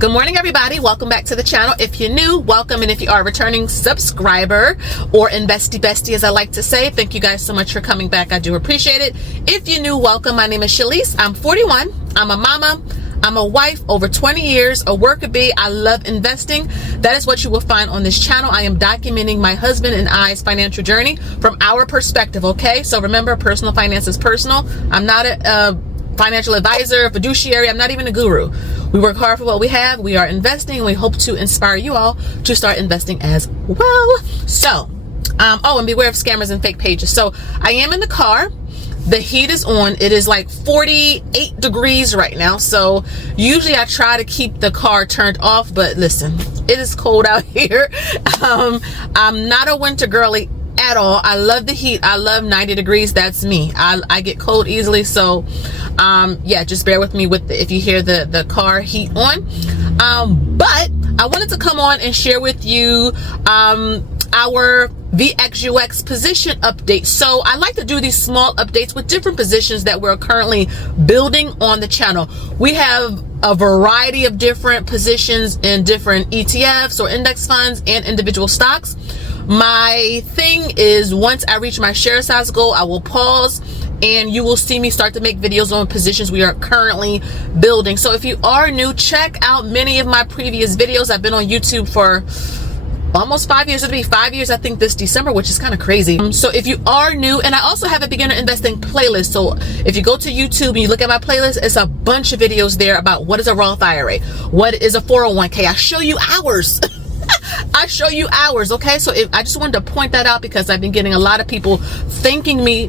Good morning, everybody. Welcome back to the channel. If you're new, welcome. And if you are a returning subscriber or investy bestie, as I like to say, thank you guys so much for coming back. I do appreciate it. If you're new, welcome. My name is Shalise. I'm 41. I'm a mama. I'm a wife, over 20 years, a worker bee. I love investing. That is what you will find on this channel. I am documenting my husband and I's financial journey from our perspective, okay? So remember, personal finance is personal. I'm not a financial advisor, a fiduciary. I'm not even a guru. We work hard for what we have. We are investing, and we hope to inspire you all to start investing as well. So, and beware of scammers and fake pages. So I am in the car. The heat is on. It is like 48 degrees right now. So usually I try to keep the car turned off, but listen, it is cold out here. I'm not a winter girly at all. I love the heat. I love 90 degrees. That's me. I get cold easily. So yeah, just bear with me if you hear the car heat on. But I wanted to come on and share with you our VXUS position update. So I like to do these small updates with different positions that we're currently building on the channel. We have a variety of different positions in different ETFs or index funds and individual stocks. My thing is, once I reach my share size goal, I will pause and you will see me start to make videos on positions we are currently building. So if you are new, check out many of my previous videos. I've been on YouTube for almost 5 years. It'll be 5 years, I think, this December, which is kind of crazy. So if you are new, and I also have a beginner investing playlist. So if you go to YouTube and you look at my playlist, it's a bunch of videos there about what is a Roth IRA, what is a 401k. I show you hours. I show you hours, okay? So I just wanted to point that out because I've been getting a lot of people thanking me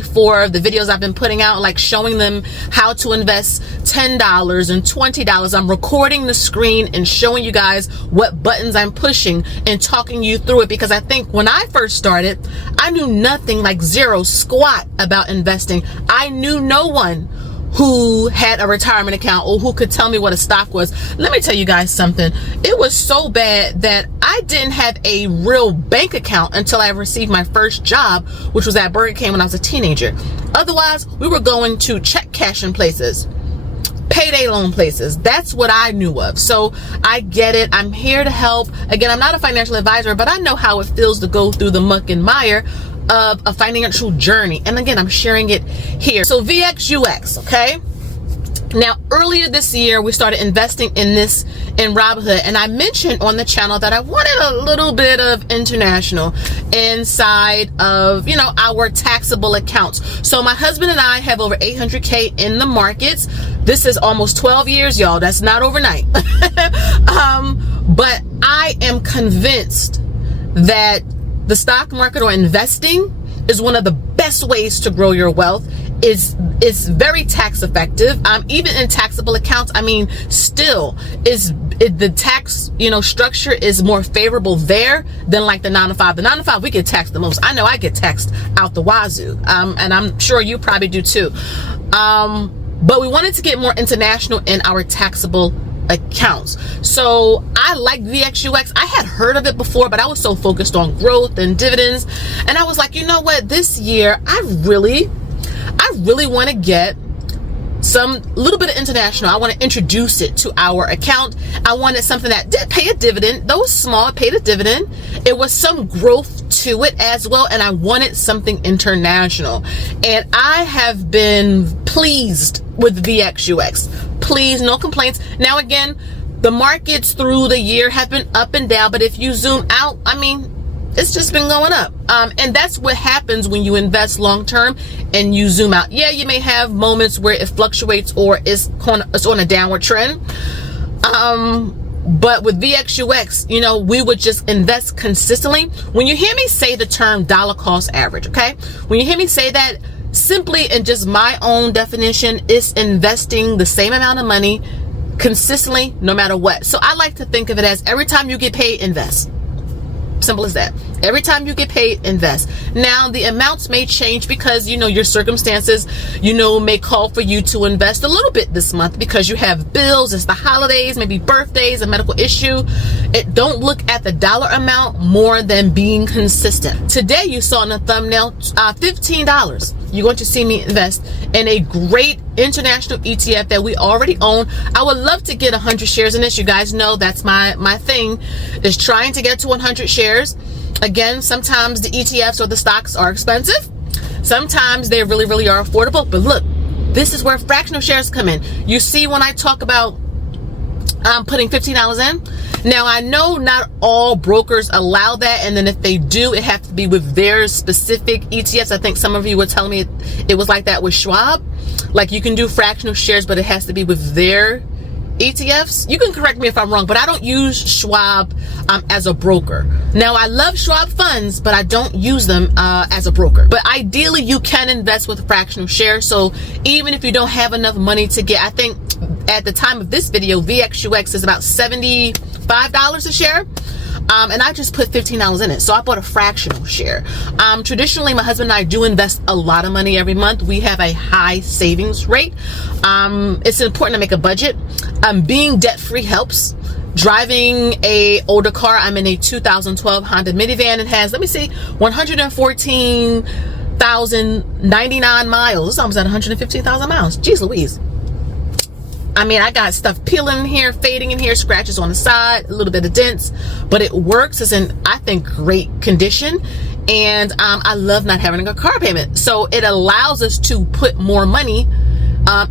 for the videos I've been putting out, like showing them how to invest $10 and $20. I'm recording the screen and showing you guys what buttons I'm pushing and talking you through it, because I think when I first started, I knew nothing, like zero squat about investing. I knew no one who had a retirement account or who could tell me what a stock was. Let me tell you guys something. It was so bad that I didn't have a real bank account until I received my first job, which was at Burger King when I was a teenager. Otherwise, we were going to check cashing places, payday loan places. That's what I knew of. So I get it. I'm here to help. Again, I'm not a financial advisor, but I know how it feels to go through the muck and mire of a financial journey. And again, I'm sharing it here. So VXUS, okay? Now, earlier this year, we started investing in Robinhood. And I mentioned on the channel that I wanted a little bit of international inside of, our taxable accounts. So my husband and I have over 800K in the markets. This is almost 12 years, y'all. That's not overnight. But I am convinced that the stock market or investing is one of the best ways to grow your wealth. It's very tax effective. Even in taxable accounts, still the tax, structure is more favorable there than like the 9 to 5. The 9 to 5, we get taxed the most. I know I get taxed out the wazoo. And I'm sure you probably do too. But we wanted to get more international in our taxable accounts. So I like VXUS. I had heard of it before, but I was so focused on growth and dividends. And I was like, you know what? This year, I really want to get some little bit of international. I want to introduce it to our account. I wanted something that did pay a dividend. Though small, it paid a dividend. It was some growth to it as well. And I wanted something international. And I have been pleased with VXUS. Please, no complaints. Now, again, the markets through the year have been up and down. But if you zoom out, it's just been going up. And that's what happens when you invest long term and you zoom out. Yeah, you may have moments where it fluctuates or it's on a downward trend. But with VXUS, we would just invest consistently. When you hear me say the term dollar cost average, okay? When you hear me say that, simply and just my own definition, is investing the same amount of money consistently no matter what. So I like to think of it as every time you get paid, invest. Simple as that. Every time you get paid, invest. Now, the amounts may change because, your circumstances, may call for you to invest a little bit this month because you have bills, it's the holidays, maybe birthdays, a medical issue. Don't look at the dollar amount more than being consistent. Today, you saw in the thumbnail, $15. You're going to see me invest in a great international ETF that we already own. I would love to get 100 shares in this. You guys know that's my thing, is trying to get to 100 shares. Again, sometimes the ETFs or the stocks are expensive. Sometimes they really, really are affordable. But look, this is where fractional shares come in. You see when I talk about putting $15 in. Now, I know not all brokers allow that. And then if they do, it has to be with their specific ETFs. I think some of you were telling me it was like that with Schwab. Like you can do fractional shares, but it has to be with their ETFs. You can correct me if I'm wrong, but I don't use Schwab as a broker. Now, I love Schwab funds, but I don't use them as a broker. But ideally, you can invest with fractional shares. So even if you don't have enough money to get, I think at the time of this video, VXUS is about $75 a share. And I just put $15 in it. So I bought a fractional share. Traditionally, my husband and I do invest a lot of money every month. We have a high savings rate. It's important to make a budget. Being debt-free helps. Driving a older car, I'm in a 2012 Honda minivan. It has, 114,099 miles. It's almost at 115,000 miles. Jeez Louise. I got stuff peeling in here, fading in here, scratches on the side, a little bit of dents, but it works. It's in, I think, great condition. And I love not having a car payment. So it allows us to put more money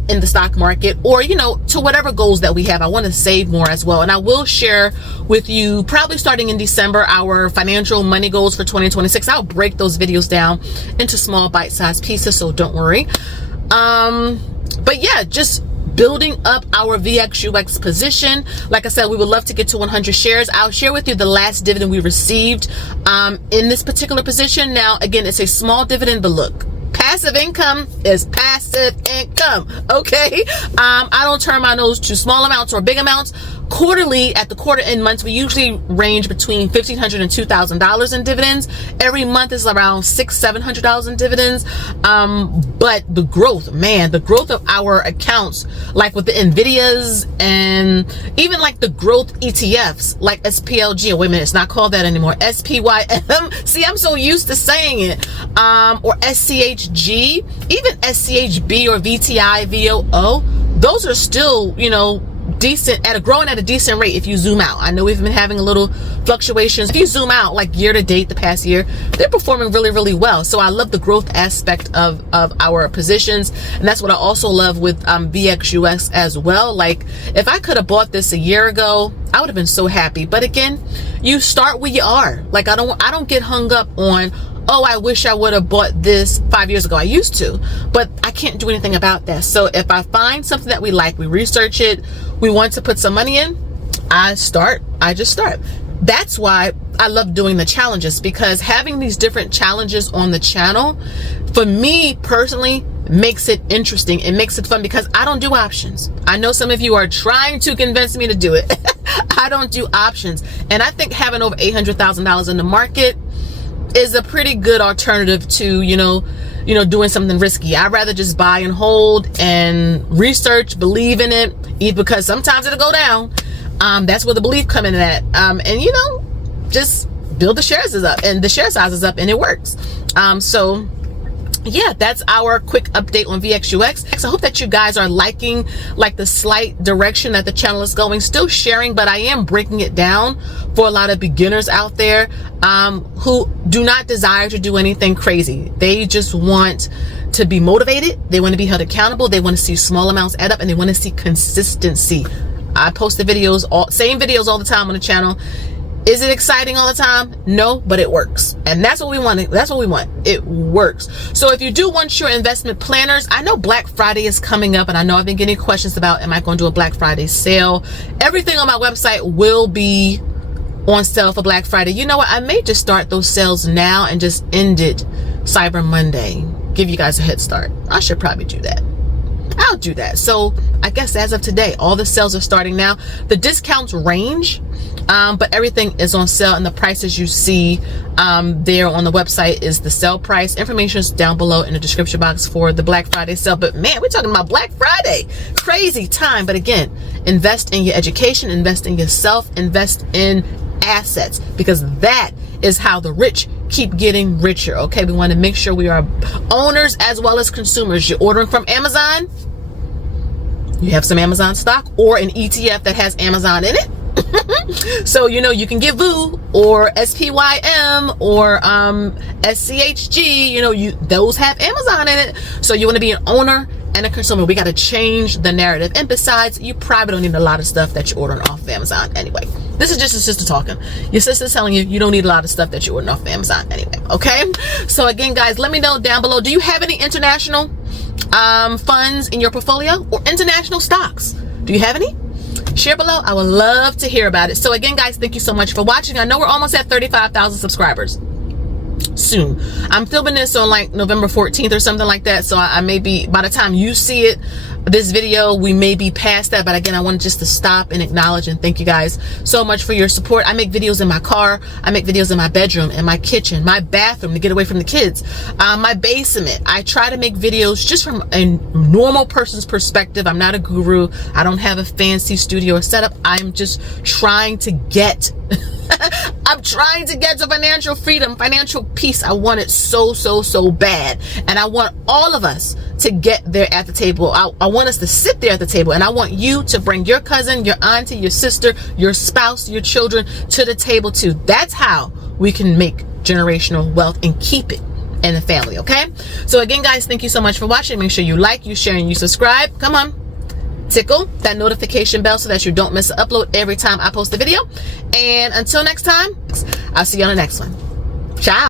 in the stock market, or, to whatever goals that we have. I want to save more as well. And I will share with you, probably starting in December, our financial money goals for 2026. I'll break those videos down into small bite-sized pieces, so don't worry. But yeah, just building up our VXUS position. Like I said, we would love to get to 100 shares. I'll share with you the last dividend we received in this particular position. Now, again, it's a small dividend, but look, passive income is passive income, okay? I don't turn my nose to small amounts or big amounts. Quarterly, at the quarter end months, we usually range between $1,500 and $2,000 in dividends. Every month is around $600-700 in dividends. But the growth, the growth of our accounts, like with the NVIDIAs and even like the growth ETFs, like SPLG, wait a minute, it's not called that anymore, SPYM. See, I'm so used to saying it. Or SCHG, even SCHB or VTI, VOO, those are still, decent, growing at a decent rate if you zoom out. I know we've been having a little fluctuations. If you zoom out, like year to date, the past year, they're performing really, really well. So I love the growth aspect of our positions. And that's what I also love with VXUS as well. Like, if I could have bought this a year ago, I would have been so happy. But again, you start where you are. Like, I don't get hung up on, oh, I wish I would have bought this 5 years ago. I used to, but I can't do anything about that. So if I find something that we like, we research it, we want to put some money in, I just start. That's why I love doing the challenges, because having these different challenges on the channel, for me personally, makes it interesting. It makes it fun because I don't do options. I know some of you are trying to convince me to do it. I don't do options. And I think having over $800,000 in the market is a pretty good alternative to, doing something risky. I'd rather just buy and hold and research, believe in it, because sometimes it'll go down. That's where the belief come in at. And just build the shares up and the share sizes up, and it works. So yeah, that's our quick update on VXUS. I hope that you guys are liking the slight direction that the channel is going. Still sharing, but I am breaking it down for a lot of beginners out there who do not desire to do anything crazy. They just want to be motivated. They want to be held accountable. They want to see small amounts add up, and they want to see consistency. I post the videos, same videos all the time on the channel. Is it exciting all the time? No, but it works. And that's what we want. That's what we want. It works. So if you do want your investment planners, I know Black Friday is coming up, and I know I've been getting questions about, am I going to do a Black Friday sale? Everything on my website will be on sale for Black Friday. You know what? I may just start those sales now and just end it Cyber Monday. Give you guys a head start. I should probably do that. I'll do that. So I guess as of today, all the sales are starting now. The discounts range, but everything is on sale, and the prices you see there on the website is the sale price. Information is down below in the description box for the Black Friday sale. But man, we're talking about Black Friday. Crazy time. But again, invest in your education, invest in yourself, invest in assets, because that is how the rich keep getting richer. Okay, we want to make sure we are owners as well as consumers. You're ordering from Amazon, you have some Amazon stock or an ETF that has Amazon in it. So you know you can get VU or SPYM or SCHG. You know, those have Amazon in it. So you want to be an owner and a consumer. We got to change the narrative. And besides, you probably don't need a lot of stuff that you're ordering off of Amazon anyway. This is just a sister talking. Your sister's telling you you don't need a lot of stuff that you're ordering off of Amazon anyway. Okay. So again, guys, let me know down below. Do you have any international funds in your portfolio or international stocks? Do you have any? Share below. I would love to hear about it. So again, guys, thank you so much for watching. I know we're almost at 35,000 subscribers soon. I'm filming this on like November 14th or something like that. So I may be, by the time you see it, this video, we may be past that. But again, I wanted just to stop and acknowledge and thank you guys so much for your support. I make videos in my car. I make videos in my bedroom, in my kitchen, my bathroom to get away from the kids, my basement. I try to make videos just from a normal person's perspective. I'm not a guru. I don't have a fancy studio or setup. I'm just trying to get I'm trying to get to financial freedom, financial peace. I want it so bad. And I want all of us to get there at the table. I want us to sit there at the table, and I want you to bring your cousin, your auntie, your sister, your spouse, your children to the table too. That's how we can make generational wealth and keep it in the family. Okay. So again, guys, thank you so much for watching. Make sure you like, you share, and you subscribe. Come on. Tickle that notification bell so that you don't miss an upload every time I post a video. And until next time, I'll see you on the next one. Ciao.